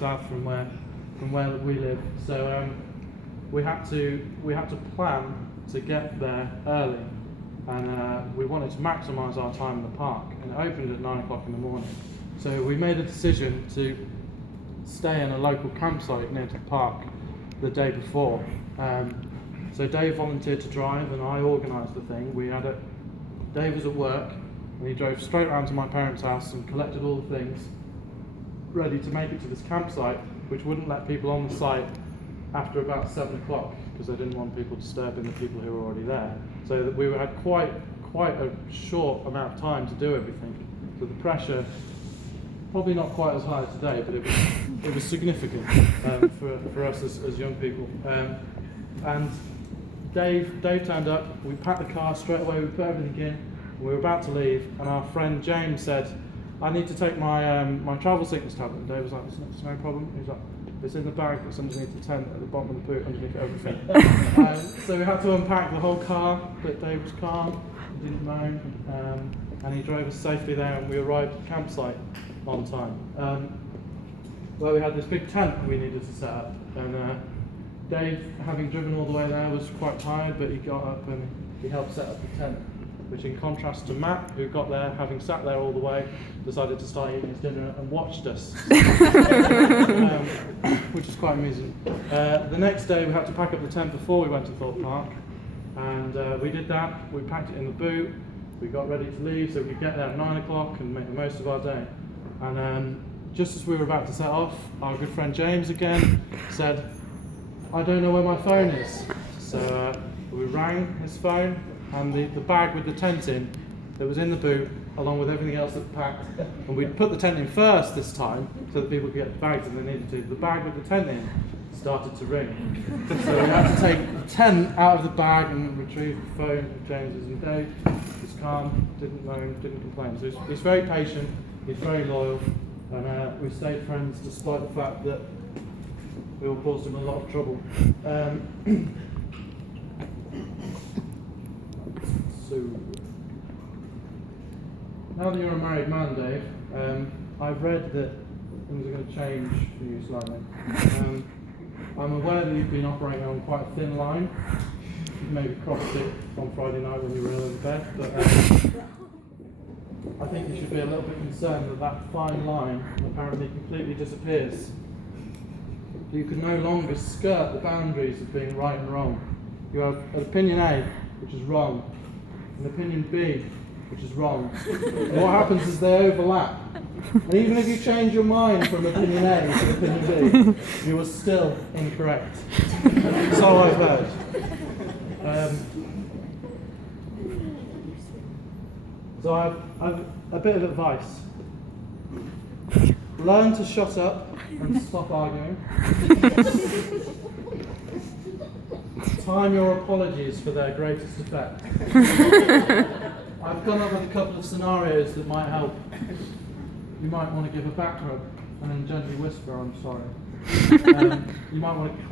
down south from where we live. So we had to plan to get there early, and we wanted to maximise our time in the park. And it opened at 9 o'clock in the morning. So we made a decision to stay in a local campsite near to the park the day before. So Dave volunteered to drive, and I organised the thing. Dave was at work, and he drove straight round to my parents' house and collected all the things, ready to make it to this campsite, which wouldn't let people on the site after about 7 o'clock, because they didn't want people disturbing the people who were already there. So that we had quite a short amount of time to do everything. So the pressure, probably not quite as high as today, but it was significant for us as young people. And Dave turned up. We packed the car straight away. We put everything in. We were about to leave, and our friend James said, "I need to take my my travel sickness tablet." And Dave was like, "It's no problem." He's like, "It's in the bag that's underneath the tent at the bottom of the boot, underneath everything." So we had to unpack the whole car, but Dave was calm, he didn't moan, and he drove us safely there, and we arrived at the campsite on time. Well, we had this big tent we needed to set up, and Dave, having driven all the way there, was quite tired, but he got up and he helped set up the tent, which in contrast to Matt, who got there, having sat there all the way, decided to start eating his dinner and watched us, which is quite amusing. The next day we had to pack up the tent before we went to Thorpe Park, and we did that. We packed it in the boot, we got ready to leave so we could get there at 9 o'clock and make the most of our day. And just as we were about to set off, our good friend James again said, "I don't know where my phone is." So we rang his phone, and the bag with the tent in that was in the boot, along with everything else that packed, and we'd put the tent in first this time so that people could get the bags if they needed to. The bag with the tent in started to ring, so we had to take the tent out of the bag and retrieve the phone of James's. And Dave was calm, didn't moan, didn't complain. So he's very patient, he's very loyal, and we stayed friends despite the fact that we all caused him a lot of trouble. So, now that you're a married man, Dave, I've read that things are going to change for you slightly. I'm aware that you've been operating on quite a thin line. You maybe crossed it on Friday night when you were ill in bed, but I think you should be a little bit concerned that that fine line apparently completely disappears. You can no longer skirt the boundaries of being right and wrong. You have an opinion A, which is wrong, and opinion B, which is wrong. And what happens is they overlap. And even if you change your mind from opinion A to opinion B, you are still incorrect. So I've heard. So I've a bit of advice. Learn to shut up and stop arguing. Time your apologies for their greatest effect. I've gone up with a couple of scenarios that might help. You might want to give a back rub and then gently whisper, "I'm sorry." You might want to